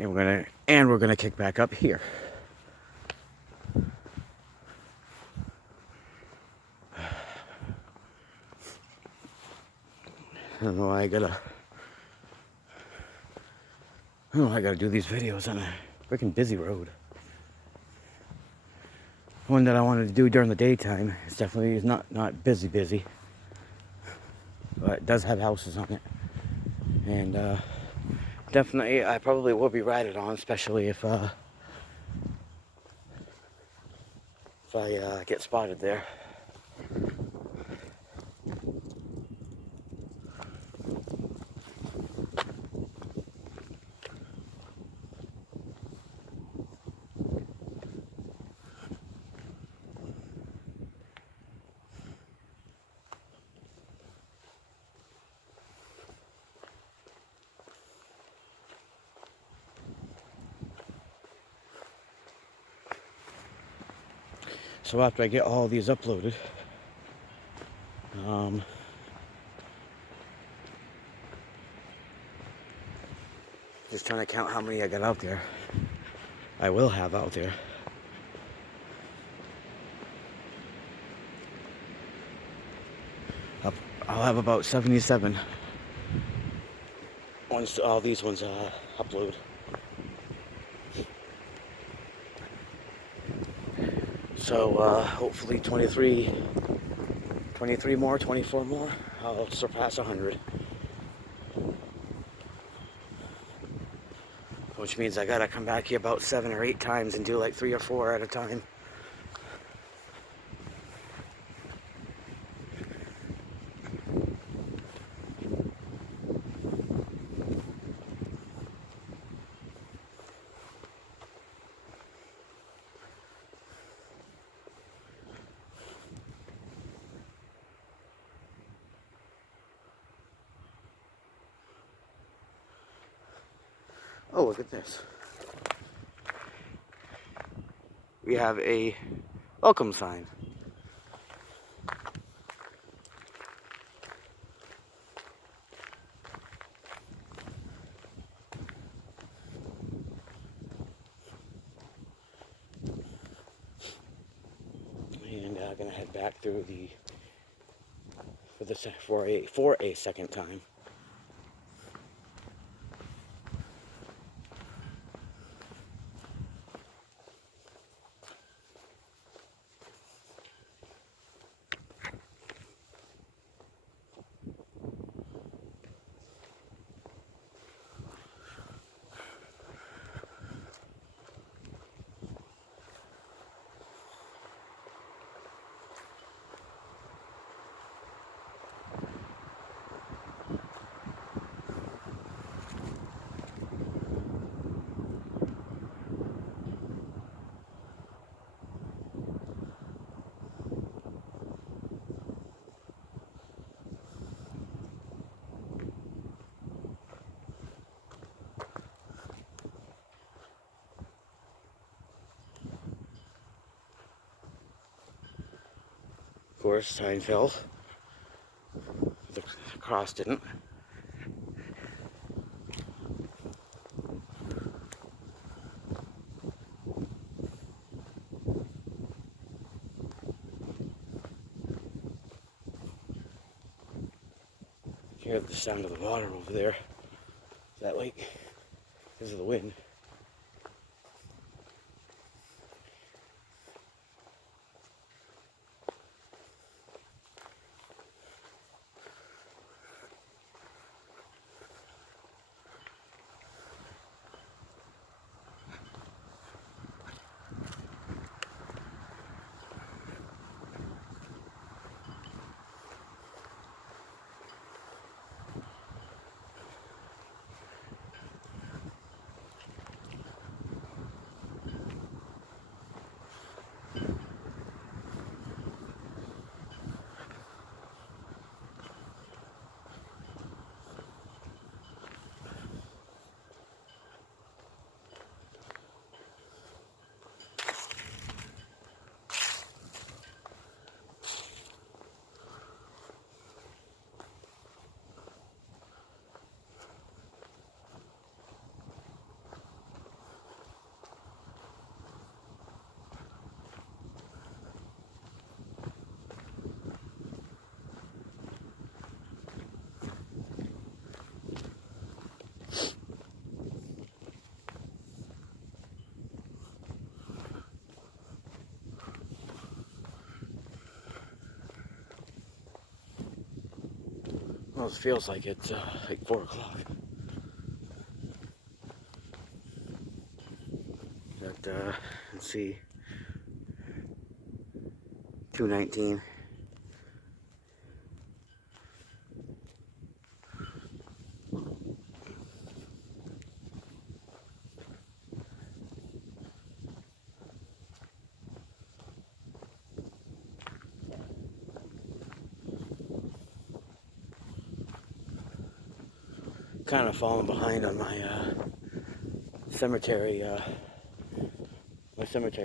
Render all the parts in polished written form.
And we're gonna kick back up here. I don't know why I gotta do these videos on a freaking busy road. One that I wanted to do during the daytime. It's definitely not busy, but it does have houses on it, and definitely I probably will be riding on, especially if I get spotted there. So after I get all these uploaded, just trying to count how many I got out there. I will have out there. I'll have about 77 once all these ones upload. So hopefully 23 more, 24 more, I'll surpass 100. Which means I gotta come back here about 7 or 8 times and do like 3 or 4 at a time. Oh, look at this. We have a welcome sign. And I'm gonna head back through for a second time. Of course, sign fell. The cross didn't. You hear the sound of the water over there. Is that lake? Because of the wind. almost feels like it's like 4 o'clock. But let's see, 2:19. Kind of falling behind on my cemetery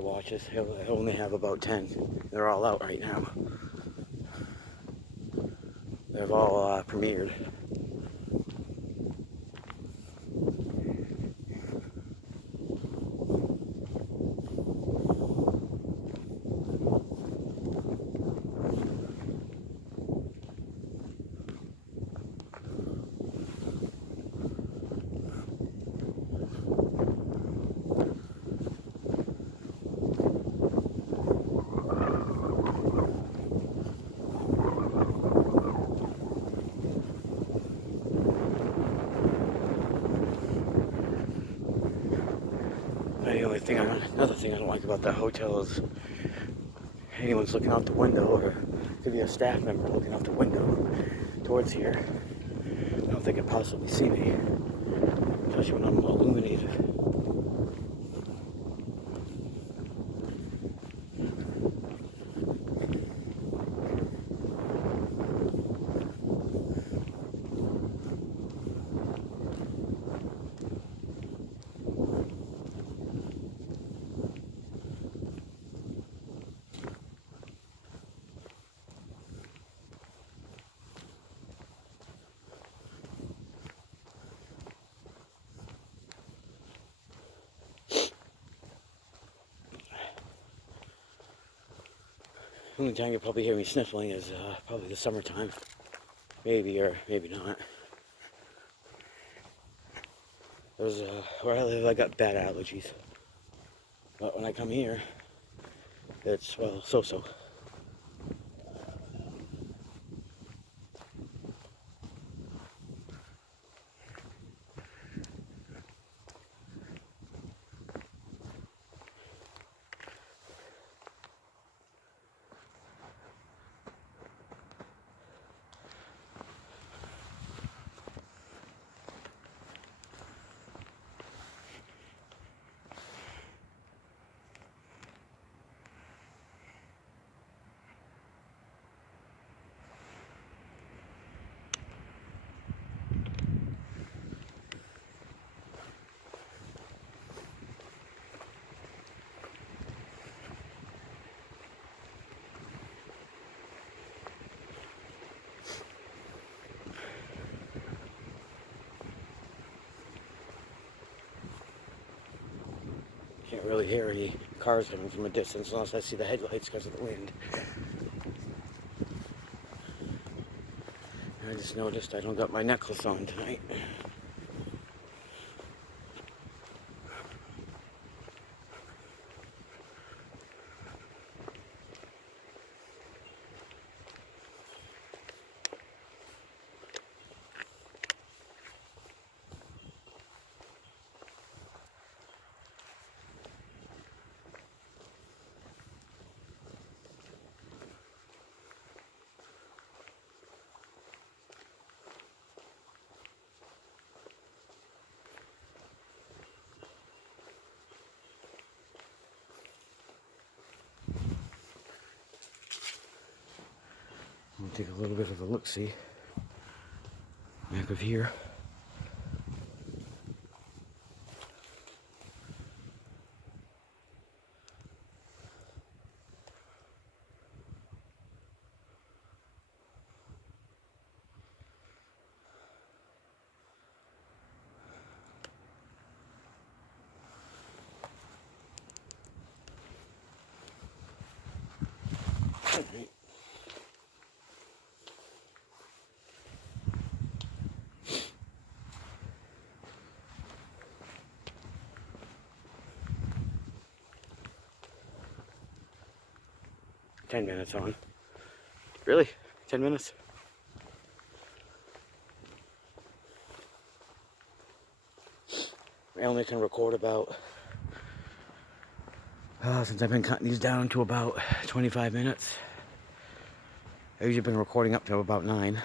watches. I only have about 10. They're all out right now. They've all premiered. Another thing I don't like about that hotel is anyone's looking out the window, or could be a staff member looking out the window towards here. I don't think they could possibly see me, especially when I'm illuminated. The only time you'll probably hear me sniffling is probably the summertime. Maybe, or maybe not. There's, where I live, I got bad allergies. But when I come here, it's, well, so-so. Can't really hear any cars coming from a distance unless I see the headlights because of the wind. I just noticed I don't got my necklace on tonight. I'm gonna take a little bit of a look-see. Back of here. All right. 10 minutes on. Really? 10 minutes? I only can record about, since I've been cutting these down to about 25 minutes. I've usually been recording up to about 9.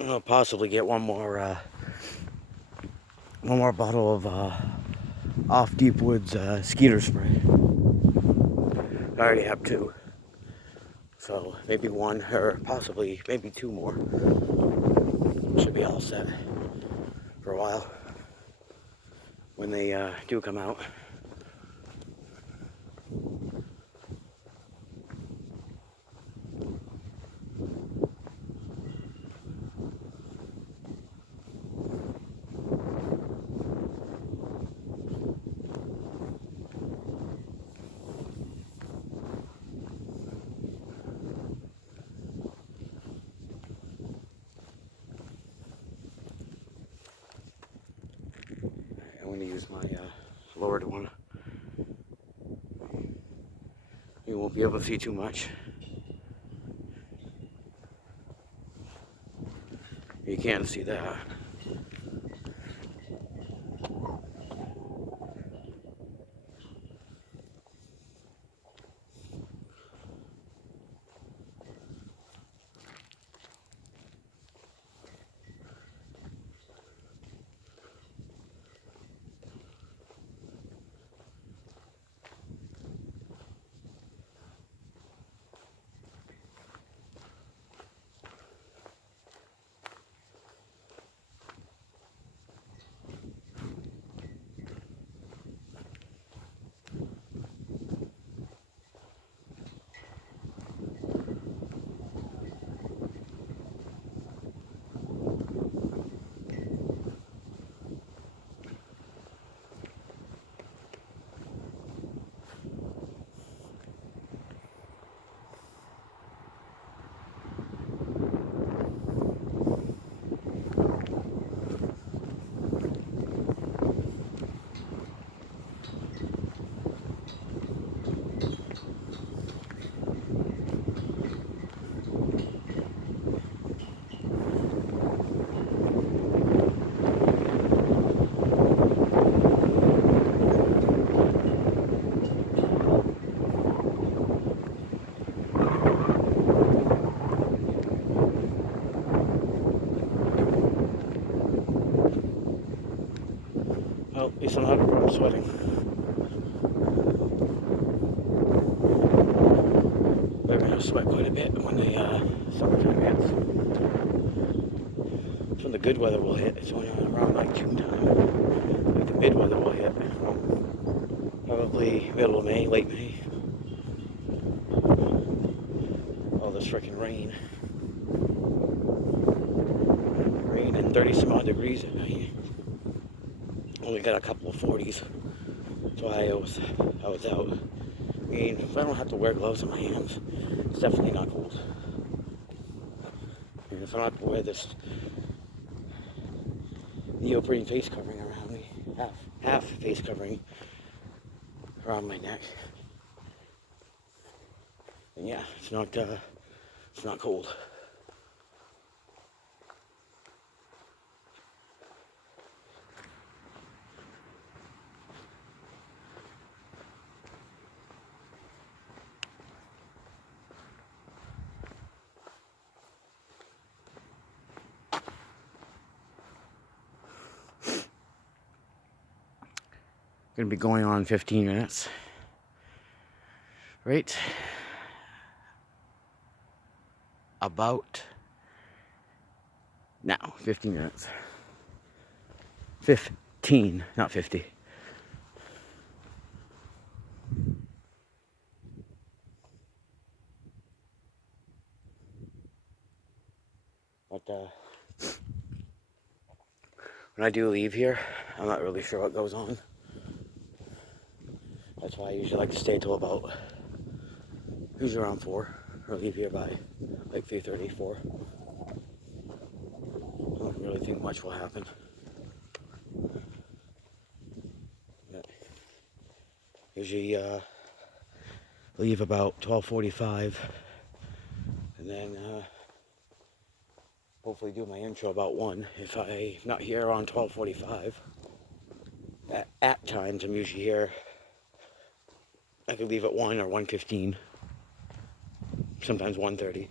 I'll possibly get one more bottle of Off Deep Woods Skeeter spray. I already have 2. So maybe 1 or possibly maybe 2 more. Should be all set for a while when they do come out. I'm going to use my lowered one. You won't be able to see too much. You can't see that. Well, at least I'm not sweating. They're going to sweat quite a bit when the summertime hits. That's when the good weather will hit. It's only around like June time. Like the mid weather will hit. Probably middle of May, late May. All this freaking rain. Rain and 30 some odd degrees at night. Only got a couple of 40s. That's why I was out. I mean, if I don't have to wear gloves on my hands, it's definitely not cold. And if I don't have to wear this neoprene face covering around me, half face covering around my neck, then yeah, it's not cold. Gonna be going on 15 minutes. Right about now, 15 minutes. 15, not 50. But when I do leave here, I'm not really sure what goes on. That's why I usually like to stay till about, usually around 4, or leave here by like 3:30, 4. much will happen. But usually leave about 12:45, and then hopefully do my intro about 1. If I'm not here on 12:45, at times I'm usually here. I could leave at 1 or 1:15, sometimes 1:30.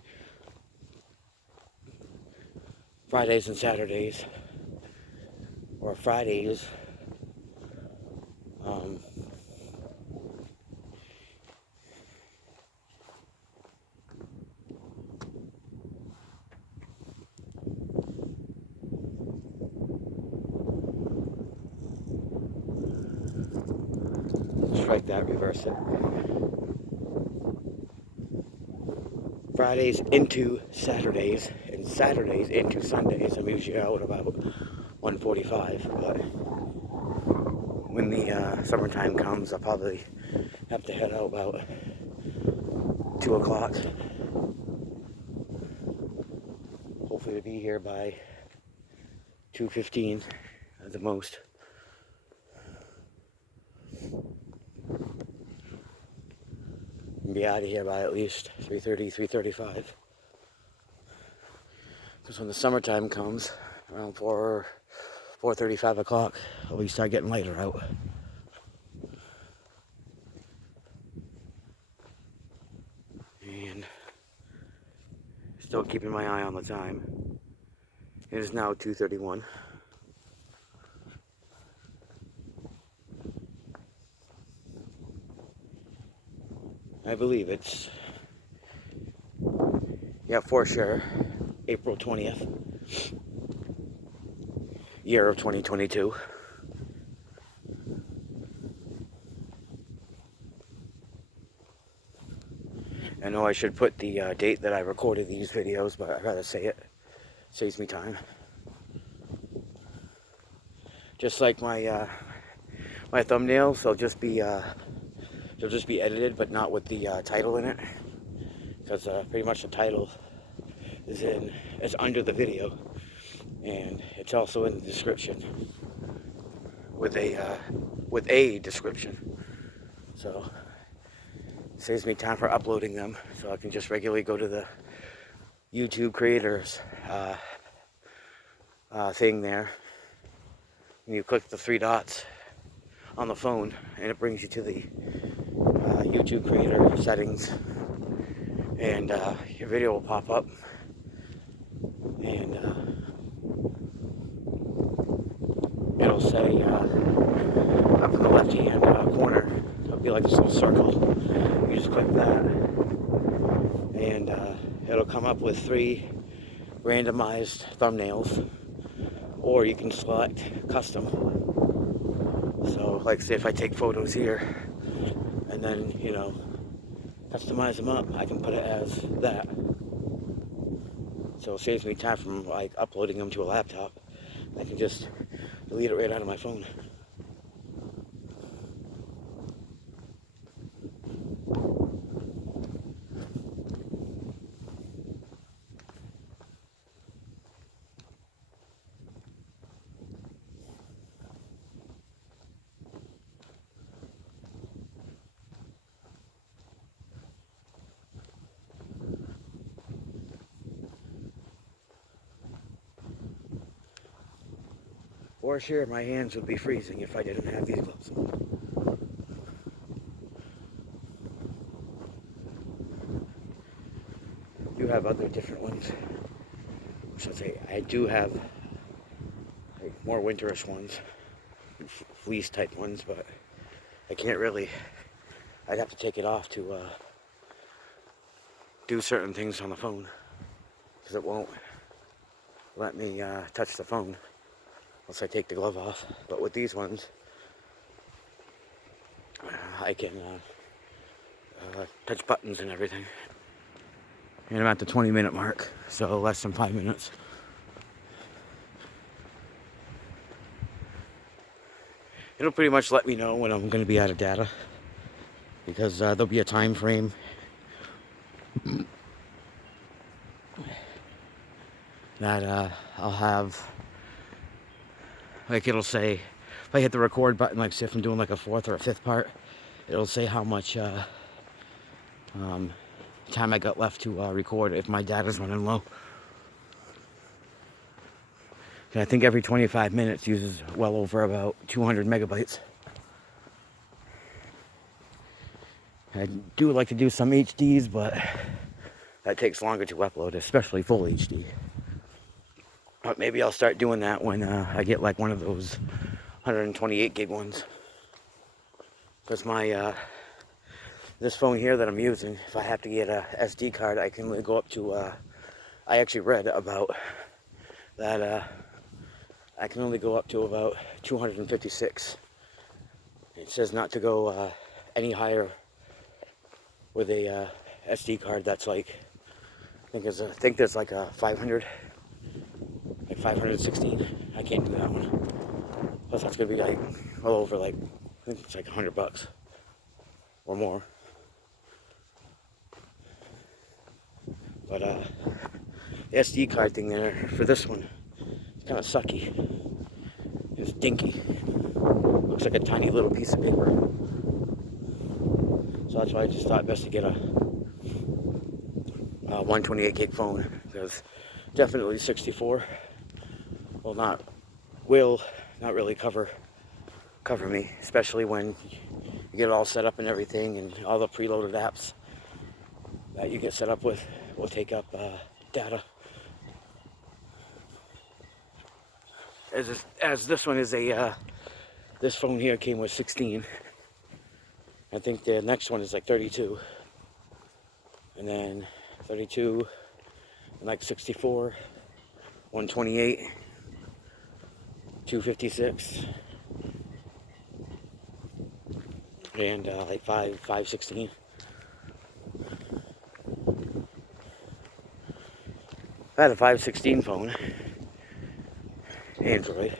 Fridays and Saturdays, or Fridays, strike that, reverse it. Fridays into Saturdays, and Saturdays into Sundays. I'm usually out about 1:45, but when the summertime comes, I'll probably have to head out about 2 o'clock. Hopefully to be here by 2:15 at the most. And be out of here by at least 3:30, 3:35. Because when the summertime comes, around 4:30, 5 o'clock, we start getting lighter out. And still keeping my eye on the time. It is now 2:31. I believe it's, yeah, for sure, April 20th, year of 2022. I know I should put the date that I recorded these videos, but I'd rather say it. Saves me time. Just like my my thumbnails, they'll just be edited, but not with the title in it, because pretty much the title is under the video, and it's also in the description with a description. So it saves me time for uploading them, so I can just regularly go to the YouTube creators thing there, and you click the 3 dots on the phone, and it brings you to the YouTube creator settings, and your video will pop up, and it'll say up in the left hand corner, it'll be like this little circle. You just click that, and it'll come up with 3 randomized thumbnails, or you can select custom. So like, say if I take photos here and then, you know, customize them up, I can put it as that. So it saves me time from like uploading them to a laptop. I can just delete it right out of my phone. For sure, my hands would be freezing if I didn't have these gloves on. I do have other different ones. I should say, I do have like more winterish ones, fleece type ones, but I can't really, I'd have to take it off to do certain things on the phone, because it won't let me touch the phone once I take the glove off. But with these ones, I can touch buttons and everything. And I'm at the 20-minute mark, so less than 5 minutes. It'll pretty much let me know when I'm going to be out of data, because there'll be a time frame that I'll have Like it'll say, if I hit the record button, like say if I'm doing like a fourth or a fifth part, it'll say how much time I got left to record if my data's running low. And I think every 25 minutes uses well over about 200 megabytes. I do like to do some HDs, but that takes longer to upload, especially full HD. But maybe I'll start doing that when I get like one of those 128 gig ones. Because my this phone here that I'm using, if I have to get a SD card, I can only go up to, I actually read about that, I can only go up to about 256. It says not to go any higher with a SD card that's like, I think there's like a 500, like 516. I can't do that one. Plus that's gonna be like well over like, I think it's like $100 or more. But the SD card thing there for this one, it's kind of sucky. It's dinky. Looks like a tiny little piece of paper. So that's why I just thought best to get a 128 gig phone, because definitely 64 will not really cover me, especially when you get it all set up and everything, and all the preloaded apps that you get set up with will take up data. As this one is a this phone here came with 16. I think the next one is like 32, and then 32, and like 64, 128, 256, and like 516. If I had a 516 phone, Android,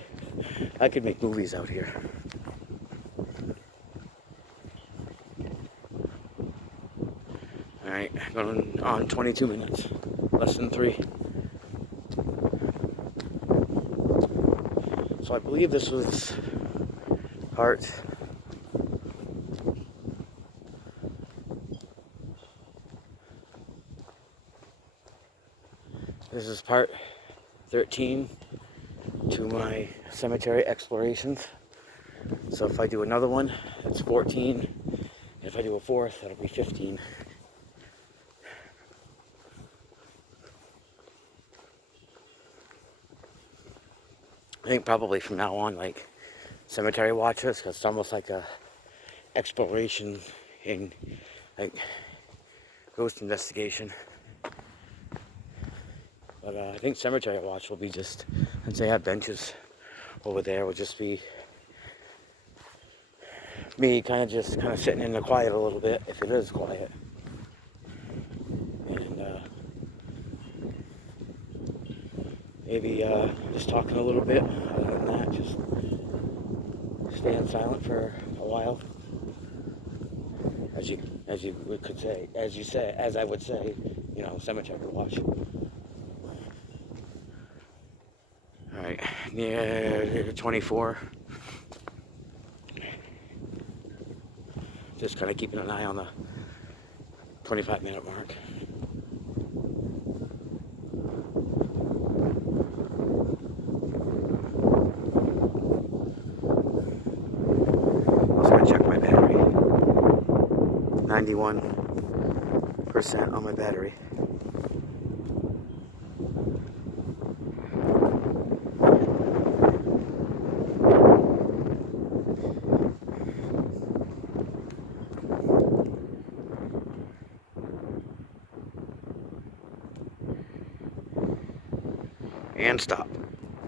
I could make movies out here. Alright, going on 22 minutes, less than 3. So I believe this was part This is part 13 to my cemetery explorations. So if I do another one, that's 14. And if I do a fourth, that'll be 15. I think probably from now on, like cemetery watches, because it's almost like a exploration in like ghost investigation. But I think cemetery watch will be just, since they have benches over there, will just be me kind of sitting in the quiet a little bit, if it is quiet. And maybe just talking a little bit. Other than that, just staying silent for a while. As you could say, as I would say, you know, cemetery watch. All right, near 24. Just kind of keeping an eye on the 25-minute mark. Also gonna check my battery. 91% on my battery. And stop.